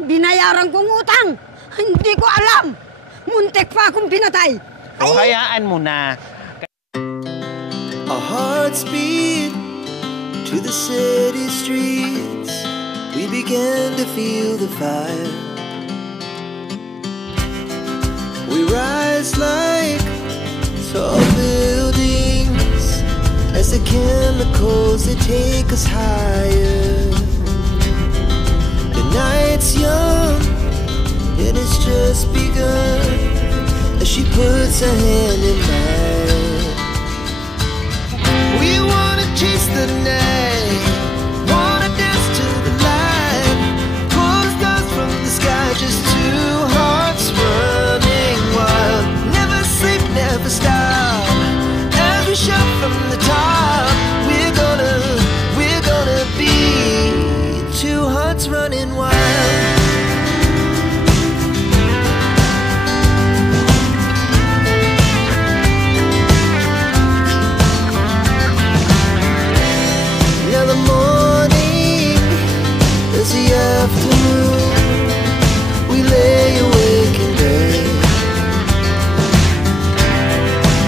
Binayaran kong utang. Hindi ko alam. Muntik pa akong pinatay. O, hayaan mo na. Our hearts beat to the city streets. We began to feel the fire. We rise like tall buildings as the chemicals, they take us higher. The night's young and it's just begun as she puts her hand in mine. We wanna chase the night, wanna dance to the light, pull the stars from the sky, just two hearts running wild. Never sleep, never stop, as we shout from the top. We're gonna be two hearts running wild. Now the morning is the afternoon. We lay awake in bed.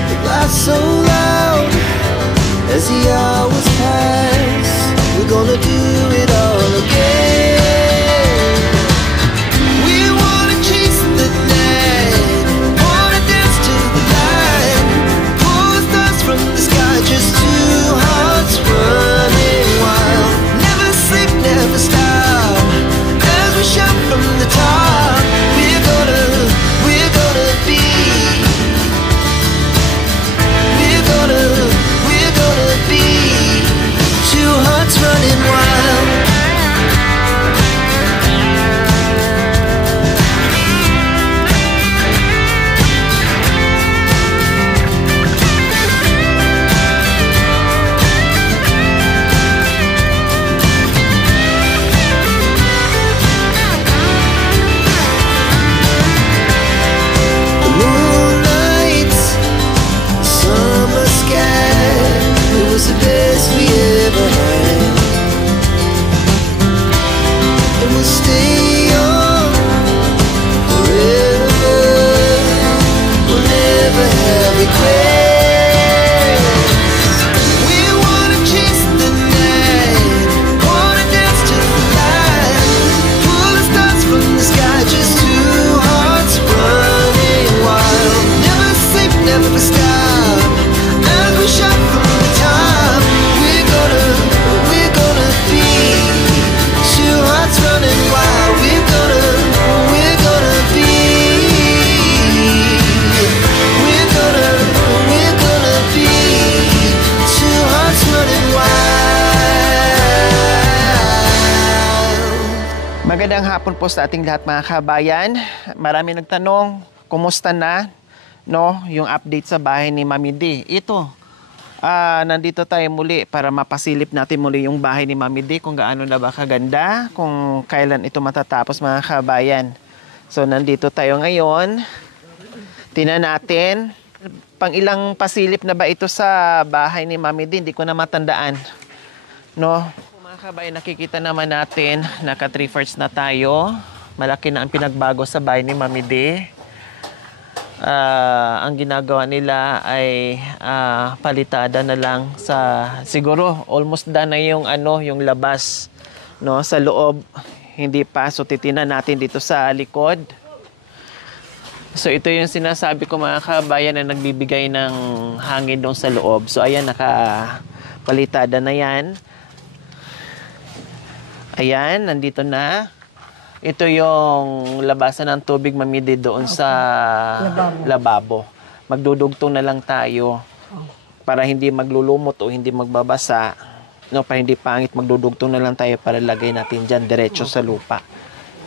The laughs so loud as the hours pass. We're gonna do it all again. We wanna chase the night, wanna dance to the light, pull the stars from the sky, just two hearts running wild. Never sleep, never stop, as we shout from the top. We're gonna be, we're gonna be two hearts running wild. The moonlight, summer sky, it was the best we ever had. And we'll stay young forever. We'll never have regrets. We wanna chase the night, wanna dance to the light, pull the stars from the sky, just two hearts running wild. Never sleep, never stop, as we shout from the top. We're gonna be two hearts running wild. We're gonna be, we're gonna be two hearts running wild. Magandang hapon po sa ating lahat mga kabayan. Marami nagtanong, kumusta na? No, yung update sa bahay ni Mami D. Ito, nandito tayo muli para mapasilip natin muli yung bahay ni Mami D, kung gaano na ba kaganda, kung kailan ito matatapos mga kabayan. So, nandito tayo ngayon. Tingnan natin, pang ilang pasilip na ba ito sa bahay ni Mami D? Hindi ko na matandaan. No? Mga kabayan, nakikita naman natin, naka 3/4 na tayo. Malaki na ang pinagbago sa bahay ni Mami D. Ang ginagawa nila ay palitada na lang sa, siguro almost done na yung yung labas, no, sa loob hindi pa. So titinan natin dito sa likod. So ito yung sinasabi ko mga kabayan na nagbibigay ng hangin doon sa loob. So ayan, nakapalitada na yan. Ayan, nandito na. Ito yung labasan ng tubig, Mami D, doon sa lababo. Magdudugtong na lang tayo para hindi maglulumot o hindi magbabasa. No, para hindi pangit, magdudugtong na lang tayo para lagay natin dyan diretso sa lupa.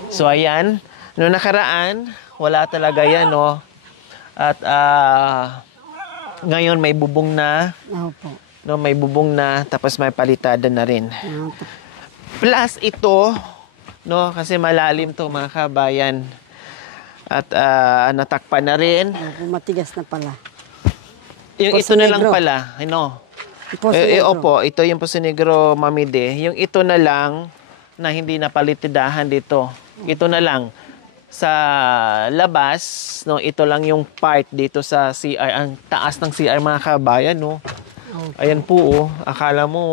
So ayan, no, nakaraan, wala talaga yan, no. At ngayon may bubong na. Opo. No, may bubong na, tapos may palitada na rin. Plus ito, no, kasi malalim to mga kabayan. At natakpan na rin. Matigas na pala. Yung Poso ito na lang Negro. pala, Poso Negro. opo, ito yung Poso Negro, Mami D. Yung ito na lang na hindi napalitidahan dito. Ito na lang. Sa labas, no, ito lang yung part dito sa CR. Ang taas ng CR, mga kabayan, no. Ayan po, oh. Akala mo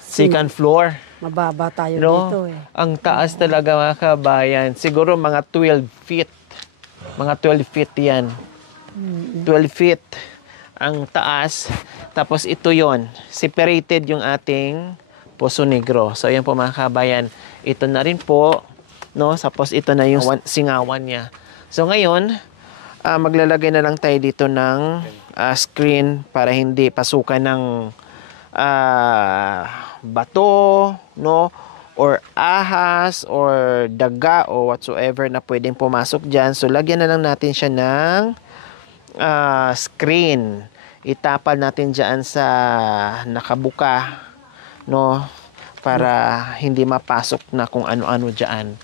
second floor. Mababa tayo No? dito eh. Ang taas talaga, mga kabayan. Siguro mga 12 feet. Mga 12 feet yan. 12 feet ang taas. Tapos ito yon, separated yung ating Poso Negro. So ayan po, mga kabayan. Ito na rin po. No? Tapos ito na yung singawan niya. So ngayon, maglalagay na lang tayo dito ng screen para hindi pasukan ng bato, no, or ahas or daga o whatsoever na pwedeng pumasok dyan. So lagyan na lang natin siya ng screen. Itapal natin dyan sa nakabuka, no, para hindi mapasok na kung ano-ano dyan.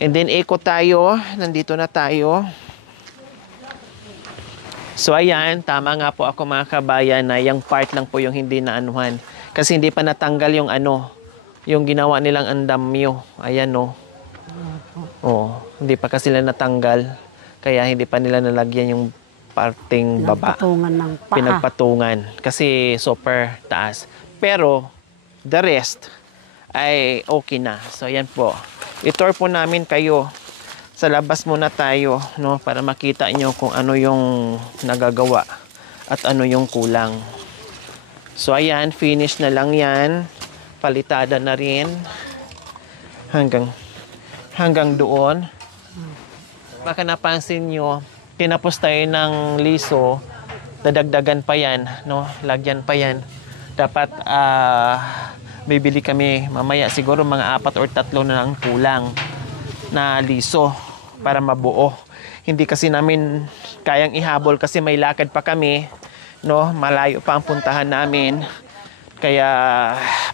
And then ikot tayo, nandito na tayo. So ayan, tama nga po ako, mga kabayan, na yung part lang po yung hindi naanuhan. Kasi hindi pa natanggal yung yung ginawa nilang andamyo. Ayan, no. Oh, hindi pa kasi nila natanggal. Kaya hindi pa nila nalagyan yung parting baba. Pinagpatungan ng paa. Pinagpatungan. Kasi super taas. Pero, the rest ay okay na. So ayan po. I-tour po namin kayo. Sa labas muna tayo, no, para makita nyo kung ano yung nagagawa at ano yung kulang. So ayan, finish na lang yan. Palitada na rin. Hanggang doon. Baka napansin nyo, tinapos tayo ng liso, dadagdagan pa yan, no? Lagyan pa yan. Dapat bibili kami mamaya, siguro mga 4 or 3 na lang kulang na liso para mabuo. Hindi kasi namin kayang ihabol kasi may lakad pa kami, no? Malayo pa ang puntahan namin. Kaya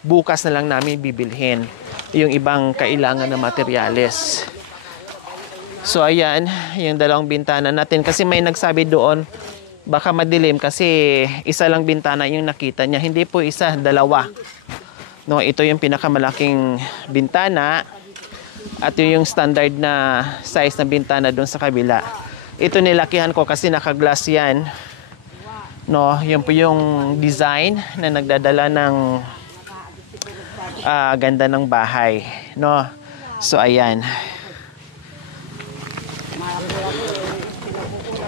bukas na lang namin bibilhin yung ibang kailangan na materyales. So ayan, yung 2 bintana natin. Kasi may nagsabi doon, baka madilim kasi isa lang bintana yung nakita niya. Hindi po isa, 2. No, ito yung pinakamalaking bintana. At yung standard na size na bintana doon sa kabila. Ito nilakihan ko kasi naka-glass yan. No, yun po yung design na nagdadala ng ganda ng bahay. No? So ayan.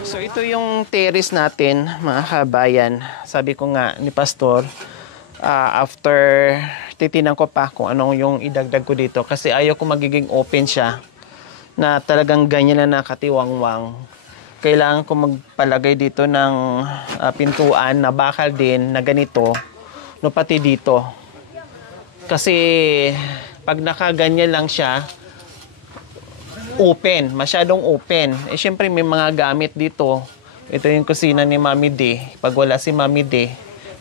So ito yung terrace natin, mga kabayan. Sabi ko nga ni Pastor, after titinan ko pa kung anong yung idagdag ko dito kasi ayaw ko magiging open siya na talagang ganyan na nakatiwangwang. Kailangan ko magpalagay dito ng pintuan na bakal din na ganito, no, pati dito. Kasi pag nakaganyan lang siya, open, masyadong open. Eh syempre may mga gamit dito. Ito yung kusina ni Mami D. Pag wala si Mami D,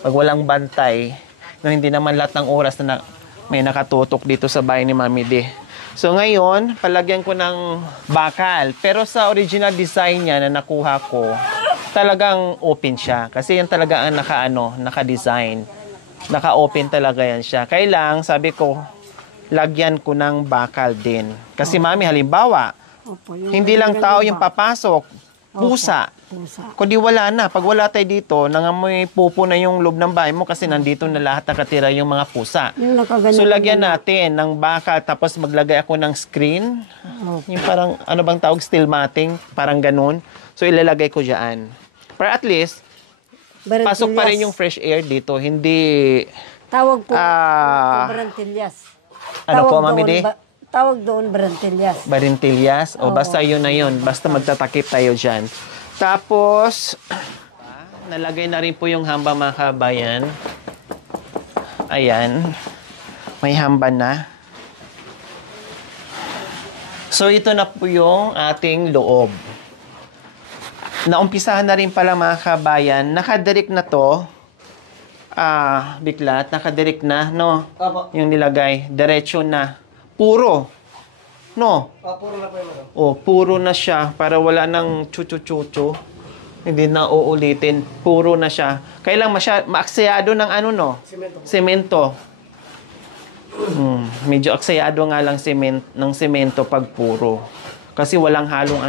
pag walang bantay, no, hindi naman lahat ng oras na may nakatutok dito sa bahay ni Mami D. So ngayon, palagyan ko ng bakal. Pero sa original design niya na nakuha ko, talagang open siya. Kasi yan talaga ang naka-design. Naka-open talaga yan siya. Kailang, sabi ko, lagyan ko ng bakal din. Kasi Mami, halimbawa, hindi lang tao yung papasok, pusa. Kundi wala na. Pag wala tayo dito, nangamoy pupo na yung loob ng bahay mo kasi nandito na lahat nakatira yung mga pusa. So lagyan natin ng bakal tapos maglagay ako ng screen. Yung parang, ano bang tawag, steel matting, parang ganun. So ilalagay ko dyan. Para at least, pasok pa rin yung fresh air dito. Hindi... Tawag po, Barantillas. Ano po, Mami D? Tawag doon Barantillas. Barantillas? O basta yun na yun. Basta magtatakip tayo dyan. Tapos, nalagay na rin po yung hamba, mga kabayan. Ayan. May hamba na. So, ito na po yung ating loob. Naumpisahan na rin pala, mga kabayan. Nakadirik na to. Biglat. Nakadirik na, no? Opo. Yung nilagay. Diretso na. Puro. No? Puro na po yun. Oh, puro na siya para wala nang chuchu-chuchu. Hindi na uulitin. Puro na siya. Kailang maaksayado ng ano, no? Semento. Semento. Medyo aksayado nga lang ng semento pag puro. Kasi walang halong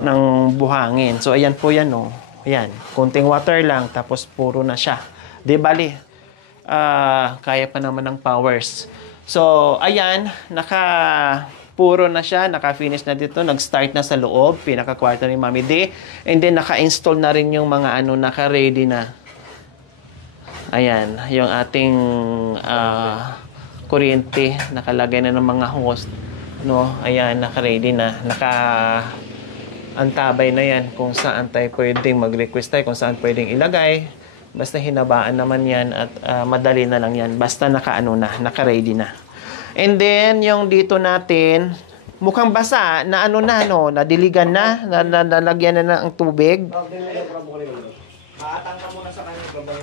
ng buhangin. So, ayan po yan, oh. Ayan, konting water lang, tapos puro na siya. Di bali, kaya pa naman ng powers. So, ayan, puro na siya, naka-finish na dito, nag-start na sa loob, pinaka-kwarto ni Mami D. And then, naka-install na rin yung mga naka-ready na. Ayan, yung ating kuryente, nakalagay na ng mga host. No, ayan, naka-ready na, antabay na yan kung saan tayo pwedeng mag-request tayo, kung saan pwedeng ilagay. Basta hinabaan naman yan at madali na lang yan. Basta naka-ready na. And then, yung dito natin, mukhang basa, nadiligan na, nalagyan na ng tubig.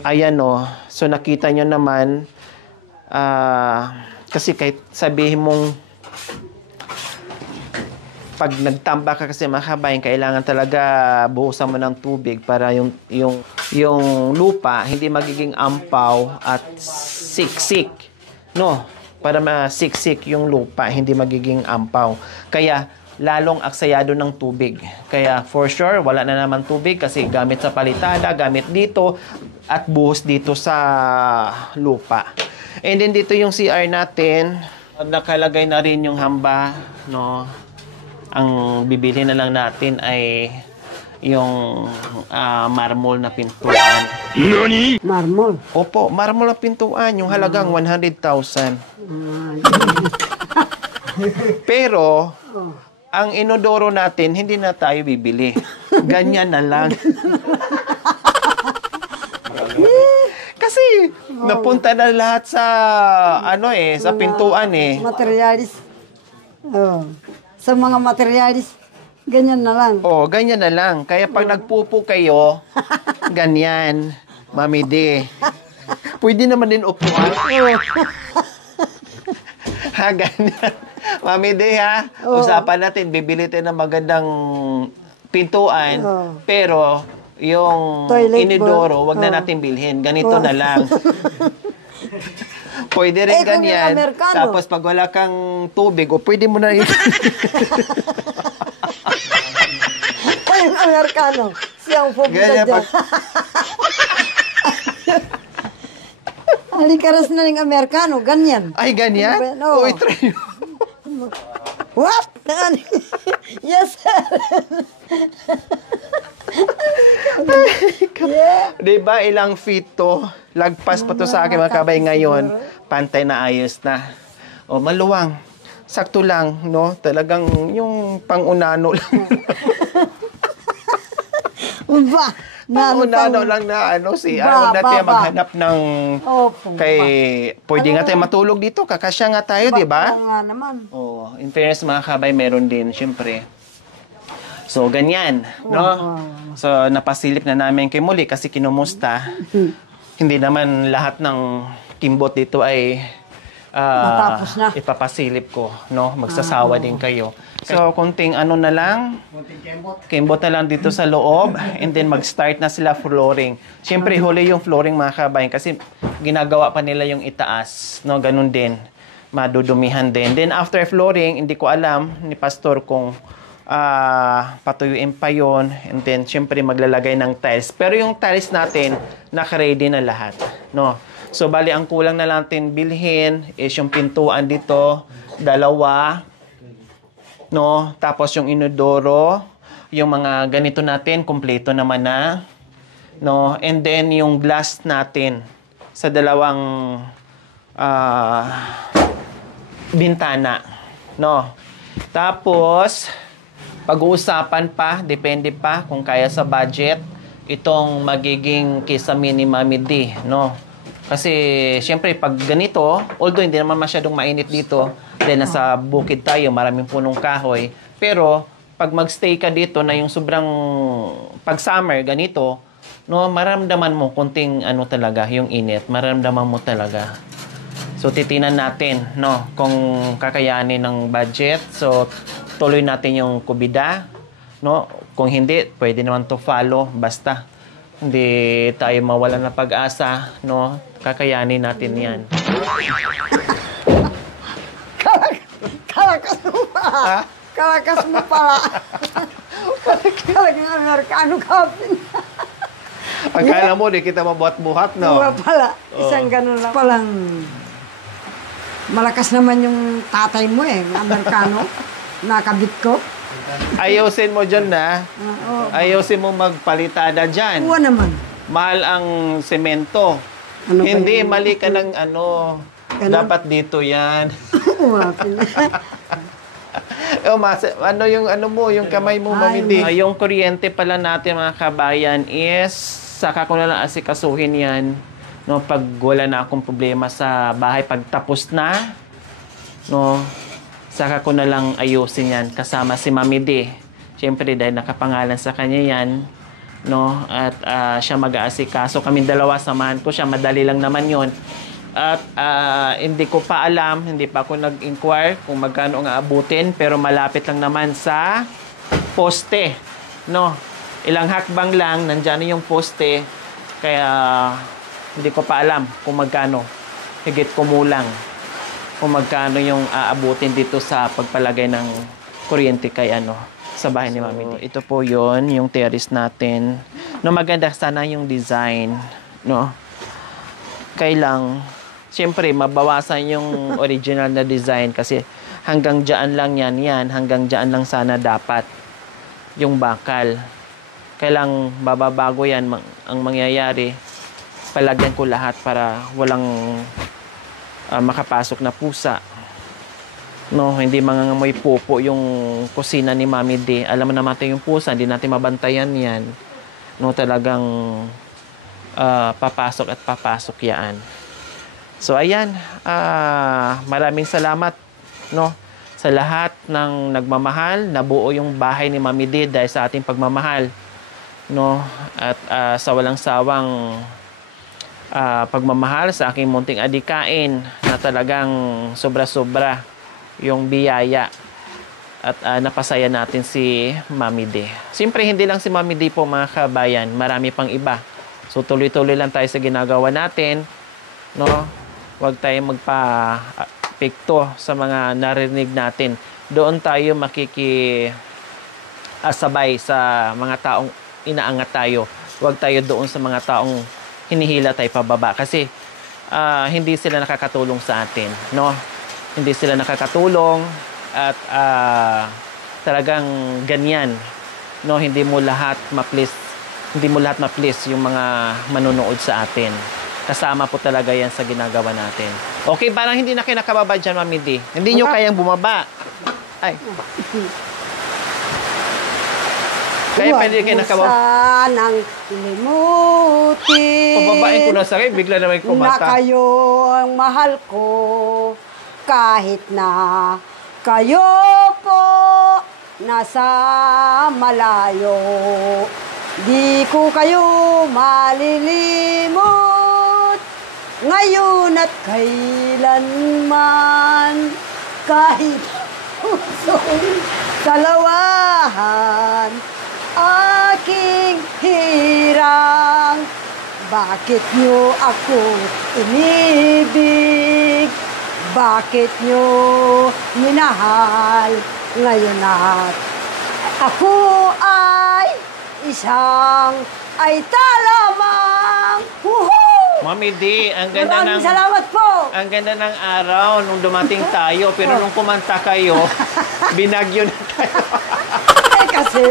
Ayan, oh. So, nakita nyo naman, kasi kahit sabihin mong pag nagtamba ka kasi mga kabayan, kailangan talaga buhusan mo ng tubig para yung lupa hindi magiging ampaw at siksik. No? Para masiksik yung lupa, hindi magiging ampaw. Kaya, lalong aksayado ng tubig. Kaya, for sure, wala na naman tubig kasi gamit sa palitada, gamit dito, at buhos dito sa lupa. And then, dito yung CR natin. Nakalagay na rin yung hamba, no? Ang bibili na lang natin ay yung marmol na pintuan. Nani? Marmol? Opo, marmol na pintuan. Yung halagang 100,000. Pero, ang inodoro natin, hindi na tayo bibili. Ganyan na lang. Kasi, napunta na lahat sa, sa pintuan Materialis. Sa mga materialis, ganyan na lang. Oh, ganyan na lang. Kaya pag nagpupo kayo, ganyan, Mami D. Pwede naman din upuan. Ha, ganyan. Mami D, ha? Usapan natin, bibili tayo ng magandang pintuan, pero yung toilet inidoro, wag na natin bilhin. Ganito na lang. Pwede rin ganyan. Tapos pag wala kang tubig, pwede mo na rin. Yung Amerikano. Siyang pupunta dyan. Alikaras na ng Amerikano. Ganyan. Ay, ganyan? No. Uy, try. What? Yes, sir. Yeah. Diba, ilang feet to? Lagpas pa to sa akin mga kabay ngayon. Pantay na ayos na. O, maluwang. Sakto lang, no? Talagang yung pang-unano lang. Ba? Pang-unano lang na huwag natin maghanap ng pwede nga tayo matulog dito. Kakasya nga tayo, di ba? Oo nga naman. Oh, in fairness mga kabay, meron din, syempre. So, ganyan, no? So, napasilip na namin kay Muli kasi kinumusta. Hindi naman lahat ng kimbot dito ay matapos na. Ipapasilip ko, no? Magsasawa din kayo. So, kunting na lang. Kimbot na lang dito sa loob. And then, mag-start na sila flooring. Siyempre, huli yung flooring mga kabayan kasi ginagawa pa nila yung itaas, no? Ganun din. Madudumihan din. Then, after flooring, hindi ko alam ni Pastor kung patuyuin pa yun. And then, syempre, maglalagay ng tiles. Pero yung tiles natin, naka-ready na lahat. No? So, bali, ang kulang na natin bilhin is yung pintuan dito, 2. No? Tapos, yung inodoro, yung mga ganito natin, kumpleto naman na. No? And then, yung glass natin sa 2 bintana. No? Tapos, pag-uusapan pa, depende pa kung kaya sa budget, itong magiging kisame ni Mami D, no? Kasi, syempre, pag ganito, although hindi naman masyadong mainit dito, dahil nasa bukid tayo, maraming punong kahoy, pero, pag magstay ka dito na yung sobrang, pag summer, ganito, no, maramdaman mo, kunting talaga, yung init, maramdaman mo talaga. So, titinan natin, no, kung kakayanin ng budget. So, tuloy natin yung kubida, no? Kung hindi, pwede naman to follow. Basta, hindi tayo mawalan ng pag-asa, no? Kakayanin natin yan. Kalakas mo pa. Ha? Kalakas mo pala. Talagang Amerikano kapin. Akala mo, di kita mabuhat-buhat, no? Diba pala? Isang ganun lang. Palang malakas naman yung tatay mo eh, Amerikano. Nakabit ko. Ayusin mo dyan na. Oo. Ayusin mo magpalitada dyan. Uwa naman. Mahal ang semento. Ano ba Hindi, yun? mali ka ng ano. Ganun? Dapat dito yan. Uwa. Oh, ano yung ano mo, yung kamay mo, Ay, mamidi. Yung kuryente pala natin mga kabayan is saka ko na lang asikasuhin yan. No, pag wala na akong problema sa bahay, pag tapos na, no, saka ko na lang ayusin yan kasama si Mami D. Siyempre dahil nakapangalan sa kanya yan, no, at siya mag-aasikaso. Kaming dalawa, samahan ko siya, madali lang naman yon. At hindi ko pa alam, hindi pa ako nag-inquire kung magkano ang aabutin, pero malapit lang naman sa poste, no. Ilang hakbang lang, nandyan yung poste, kaya hindi ko pa alam kung magkano, higit kumulang, kung magkano yung aabutin dito sa pagpalagay ng kuryente kay ano, sa bahay ni Mami D. Ito po yon yung terrace natin. No, maganda sana yung design, no. Kailang, siyempre, mabawasan yung original na design kasi hanggang dyan lang yan, hanggang dyan lang sana dapat yung bakal. Kailang bababago yan, ang mangyayari, palagyan ko lahat para walang makapasok na pusa. No, hindi mangangamoy pupo yung kusina ni Mami D. Alam mo naman yung pusa, hindi natin mabantayan yan. No, talagang papasok at papasok yan. So ayan, maraming salamat, no, sa lahat ng nagmamahal. Nabuo yung bahay ni Mami D dahil sa ating pagmamahal, no, at sa walang sawang pagmamahal sa aking munting adikain na talagang sobra-sobra yung biyaya at napasaya natin si Mami D. Siyempre hindi lang si Mami D po mga kabayan, marami pang iba. So tuloy-tuloy lang tayo sa ginagawa natin, no? Huwag tayong magpa-apekto sa mga narinig natin. Doon tayo makikisabay sa mga taong inaangat tayo. Huwag tayo doon sa mga taong hinihila tayo pababa kasi hindi sila nakakatulong sa atin, no? Hindi sila nakakatulong at talagang ganyan, no? Hindi mo lahat ma-please yung mga manonood sa atin. Kasama po talaga yan sa ginagawa natin. Okay, parang hindi na kayo nakababa dyan, Mami D. Hindi nyo kayang bumaba. Ay. Kaya pwede kayo nakababa. Sanang limutin. Pababain ko na sa kayo, bigla naman Na kumata. kayo ang mahal ko. Kahit na kayo po nasa malayo. Di ko kayo malilimot ngayon at kailanman. Kahit puso'y dalawahan aking hirang. Bakit nyo ako inibig? Bakit nyo minahal ngayon at ako ay isang ay talamang. Woohoo! Mami D, ang ganda Maraming ng... salamat po. Ang ganda ng araw nung dumating tayo, pero nung kumanta kayo, binagyo na tayo. Eh kasi,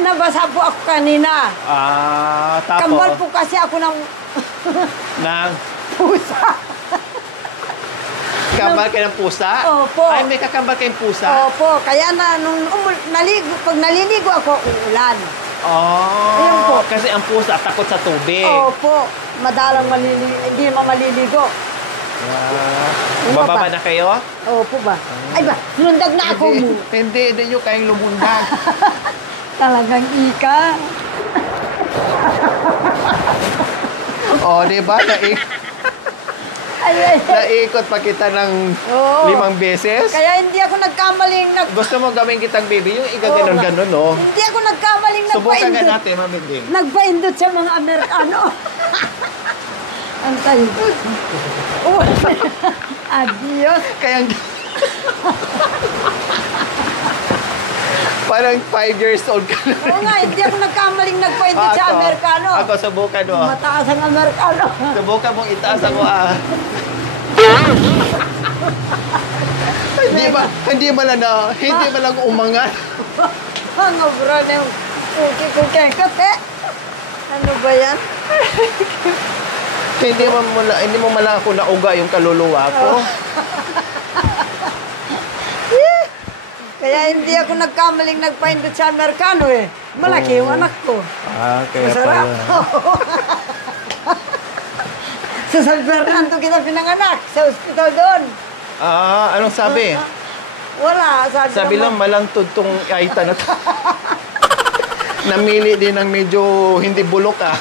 nabasa po ako kanina. Tapos, Kambal po kasi ako ng ng pusa. kambal ka ng pusa? Opo. Ay, may kakambal kayong pusa? Opo, kaya na nung pag naliligo ako, uulan. Ayun po. Kasi ang pusa takot sa tubig. Opo, madalang hindi naman maliligo. Ano Bababa ba? na kayo? Opo ba? Ay ba, lundag na ako mo. Hindi nyo kayong lumundag. Talagang ika. Di ba? Naikot pa kita ng Oo. 5 beses. Kaya hindi ako nagkamaling Gusto mo gawin kitang baby? Yung igaganon-ganon, no? Hindi ako nagkamaling Subukan nga nagpaindot. natin, Mami D. Nagpaindot sa mga Amerikano. Ang tayo. Adios. Kaya parang 5 years old ka na. Oo nga, hindi ako nagkamaling nagkwento sa Amerikano. Ako, subukan mo. Mataas ang Amerikano. Subukan mong itaas ako, hindi mo lang umangat. Ano bro, na yung kuki-kuki kasi. Ano ba yan? Hindi mo malang ako nauga yung kaluluwa ko. Kaya hindi ako nagkamaling nagpaindot sa Amerikano eh. Malaki yung anak ko. Kaya Masarap. pala. Sa San Fernando kita pinanganak, sa ospital doon. Anong sabi? Wala, Sabi lang, malang tudtong aita na namili din ng medyo hindi bulok Ano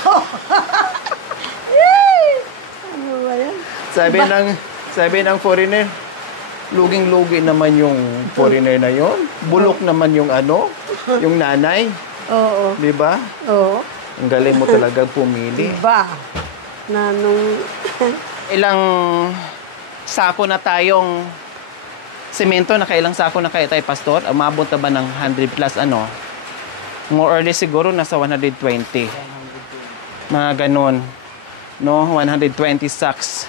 ba yan? Sabi ng foreigner, luging-lugi naman yung foreigner na yon. Bulok naman yung yung nanay. Oo. Di ba? Oo. Ang galing mo talagang pumili. Diba? Na nung... Ilang sako na tayong semento, nakailang sako na kayo tayo, Pastor? Umabot na ba ng 100 plus More or less siguro nasa 120. Mga ganun. No? 120 sacks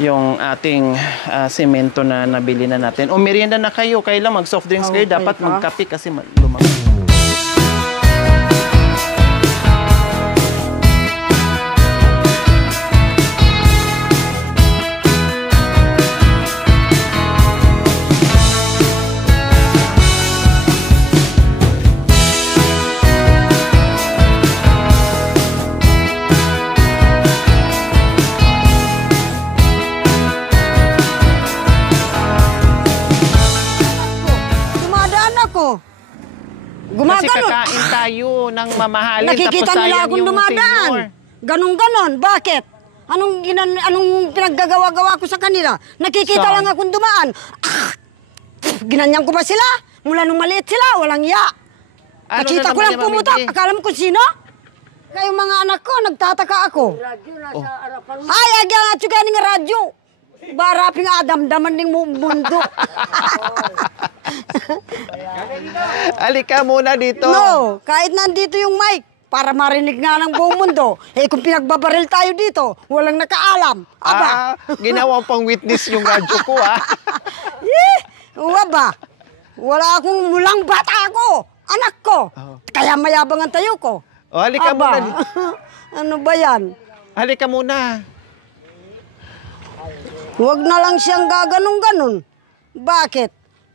yung ating semento na nabili na natin. O merienda na kayo. Kailan mag-soft drinks kayo. Okay Dapat ka? magkape kasi lumaki. Dumadaan ako. Kasi Gumagano. kakain tayo ng mamahalin. Nakikita tapos nila sayang akong yung dumadaan. senior. Ganon-ganon. Bakit? Anong pinaggagawa-gawa ko sa kanila? Nakikita Saan? lang akong dumaan. Ginanyan ko ba sila? Mula nung maliit sila, walang ya. Ano Nakita na ko naman lang yung pumutok. mamidi? Akala mo kung sino? Kayong mga anak ko, nagtataka ako. Ay, agyan nga tsuga ng radyo. Baraping adam-daman ng mundo. Alika muna dito. No, kahit nandito yung mic, para marinig nga ng buong mundo. Eh kung pinagbabaril tayo dito, walang nakaalam. Aba. Ginawa pang witness yung radyo ko, Waba. Wala akong mulang bata ako. Anak ko. Kaya mayabang ang tayo ko. O, halika Aba. muna. Ano ba yan? Halika muna. Huwag na lang siyang gaganong-ganon. Bakit?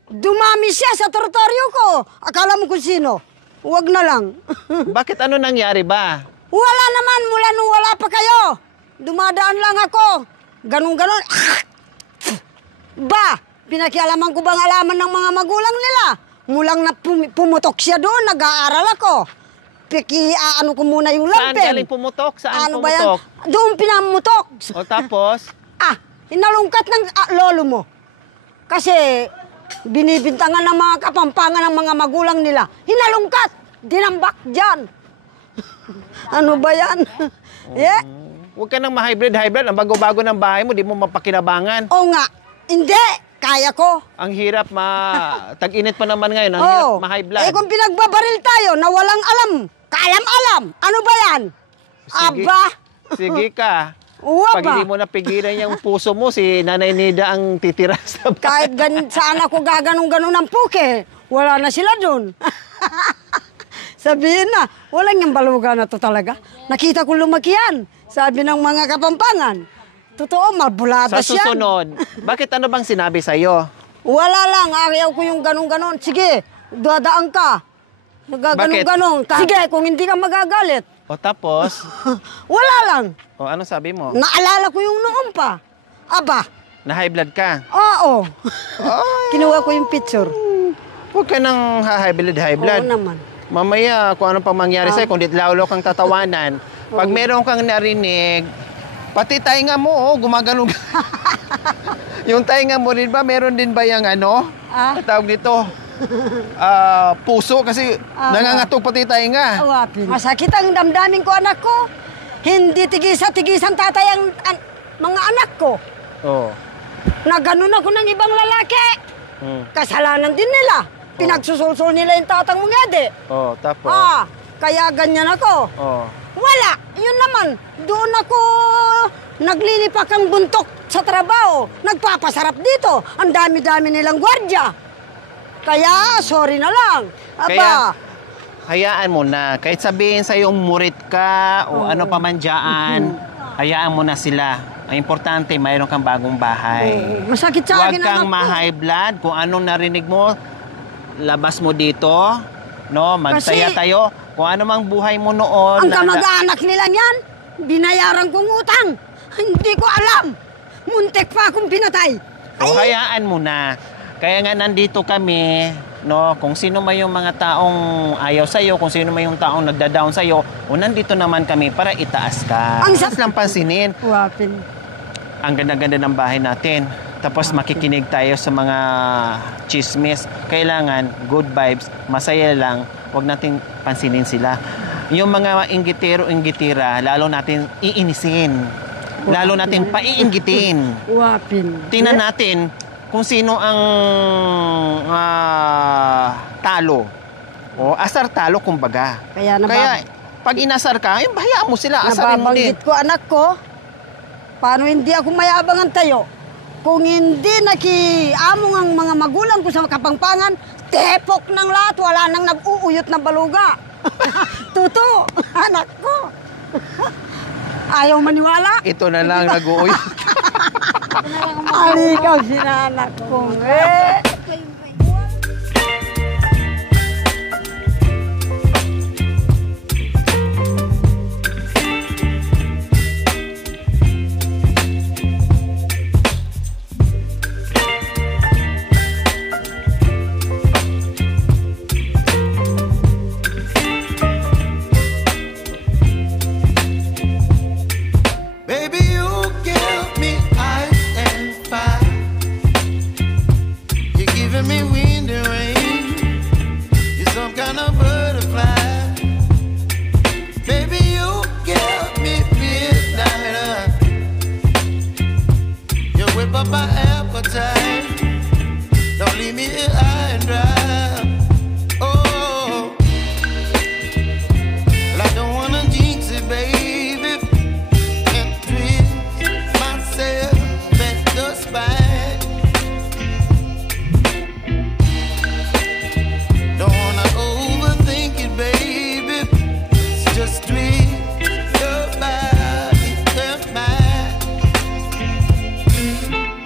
Dumami siya sa teritoryo ko. Akala mo kung sino? Huwag na lang. Bakit ano nangyari ba? Wala naman mula nung wala pa kayo. Dumadaan lang ako. Ganon-ganon. Ba, pinakialaman ko bang alaman ng mga magulang nila? Mulang na pumutok siya doon, nag-aaral ako. Ano ko muna yung Saan lampin. galing pumutok? Saan Ano ba yan? pumutok? Doon pinamutok. O tapos? Hinalungkat ng lolo mo. Kasi binibintangan ng mga kapampangan ng mga magulang nila. Hinalungkat. Dinambak dyan. Ano ba yan? Yeah? Huwag ka nang ma-hybrid. Ang bago-bago ng bahay mo, di mo mapakinabangan. Oo nga. Hindi. Kaya ko. Ang hirap tag-init pa naman ngayon. Ang hirap ma-high blood. Eh kung pinagbabaril tayo na walang alam, kaalam-alam, ano ba yan? Sige. Aba. Sige ka. Uwa Pag ba? hindi mo napigilan yung puso mo, si Nanay Nida ang titira sa bahay. Kahit saan ako gaganong-ganon ng puke, wala na sila dun. Sabihin na, walang yung baluga na to talaga. Nakita ko lumaki yan, sabi ng mga kapampangan. Totoo, mabulada Sa siya. susunod, bakit ano bang sinabi sa'yo? Wala lang, ayaw ko yung ganon-ganon. Sige, dadaan ka. Ganon-ganon. Sige, kung hindi ka magagalit. O tapos, Wala lang. o ano sabi mo? Naalala ko yung noon pa. Aba, Na-high blood ka? oo. Kinuha ko yung picture. Huwag ka nang high Oo blood. naman. Mamaya, kung anong pang mangyari sa'yo, kung di lalo kang tatawanan, pag meron kang narinig, pati tainga mo, gumagano. Yung tainga mo rin ba, meron din ba yung tawag nito? Puso, kasi nangangatog pati tainga. Masakit ang damdamin ko, anak ko. Hindi tigisan tatay mga anak ko. Oh. Na ganun ako ng ibang lalaki. Hmm. Kasalanan din nila. Pinagsusulsol nila yung tatang mong ede. Oh, tapos. Kaya ganyan ako. Oh. Wala. Yun naman. Doon ako naglilipak ang buntok sa trabaho. Nagpapasarap dito. Ang dami-dami nilang gwardya. Kaya, sorry na lang. Kaya, hayaan mo na. Kahit sabihin sa'yo murit ka o ano pa man dyan, hayaan mo na sila. Ang importante, mayroon kang bagong bahay. Masakit sa akin Huwag kang anak ko. ma-high blood. Kung anong narinig mo, labas mo dito. No, magsaya Kasi- tayo. Kung ano mang buhay mo noon. Ang kamag-anak nila niyan, binayaran kong utang. Hindi ko alam. Muntik pa akong pinatay. O hayaan mo na. Kaya nga nandito kami, no, kung sino man yung mga taong ayaw sa'yo, kung sino man yung taong nagda-down sa'yo, o nandito naman kami para itaas ka. Ang Ang lang pansinin, Wapin. ang ganda-ganda ng bahay natin. Tapos makikinig tayo sa mga chismis. Kailangan good vibes, masaya lang, huwag natin pansinin sila. Yung mga inggitero-inggitira, lalo natin iinisin. Lalo natin paiinggitin. Wapin. Tingnan natin kung sino ang talo. O asar talo kumbaga. Kaya Pag inasar ka, hayaan mo sila, asarin mo din. nababanggit ko anak ko, paano hindi ako mayabangan tayo? Kung hindi nakiamong ang mga magulang ko sa Kapampangan, tepok ng lahat, wala nang nag-uuyot na baluga. Tuto, anak ko. Ayaw maniwala? Ito na lang nag-uuy. Alikaw sinanak ko. Eh. Baby, you give me ice and fire. You're giving me wind and rain. You're some kind of butterfly. Baby, you give me midnight. You whip up my appetite. Don't leave me here high and dry. Oh, well, I don't wanna jinx it, baby. And twist myself at the spine. Don't wanna overthink it, baby. It's just twist your body and mine.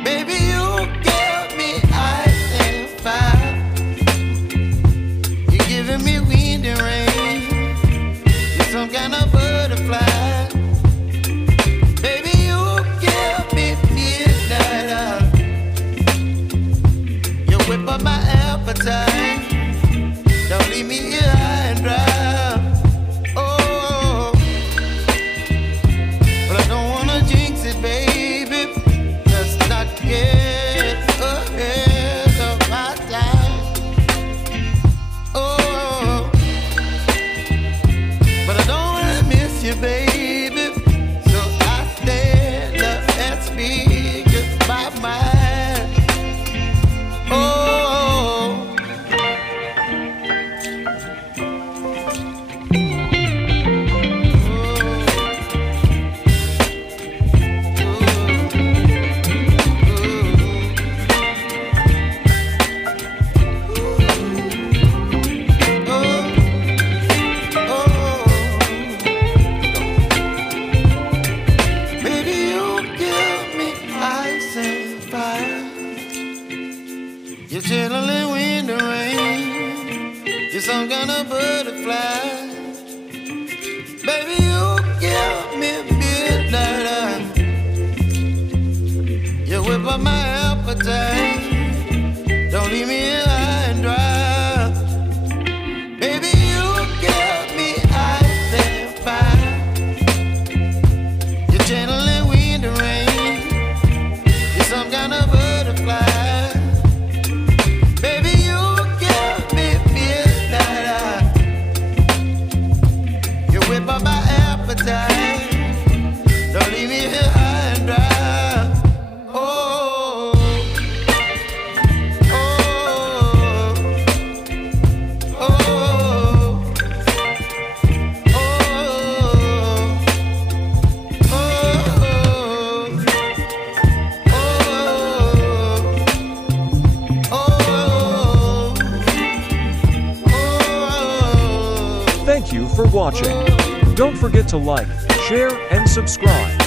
Baby, you give me ice and fire. You're giving me wind and rain. You're some kind of butterfly. Baby, you give me midnight. You whip up my appetite. Don't leave me here high and dry. Oh, but I don't wanna jinx it, baby. Let's not get ahead of my time. Oh, but I don't wanna miss you, baby. So I stand up and speak my mind. Oh. Baby, you give me ice and fire. You're chilling wind and rain. You're some kind of butterfly. Baby, you give me midnight. You whip up my appetite. Don't leave me here high and dry. Baby, you give me ice and fire. You're channeling wind and rain. You're some kind of butterfly. Baby, you give me midnight. You whip up my appetite. Don't leave me here high and dry. for watching. Don't forget to like, share, and subscribe.